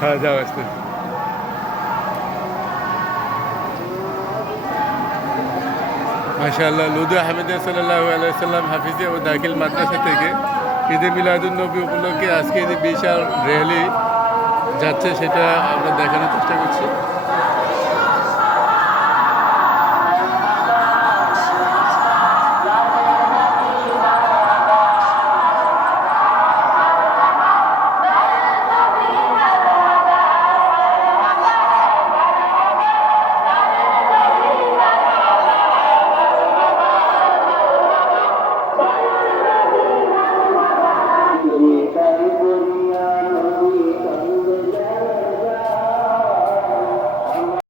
হ্যাঁ যাও আসতে মাশাআল্লাহ লুদু আহমেদিয়া সাল্লাল্লাহু আলাইহি সাল্লাম হাফিজে ও দাখিল মাদ্রাসা থেকে ঈদে মিলাদুন নবী উপলক্ষে আজকে যে বিশাল র্যালি যাচ্ছে সেটা আমরা দেখানোর চেষ্টা করছি।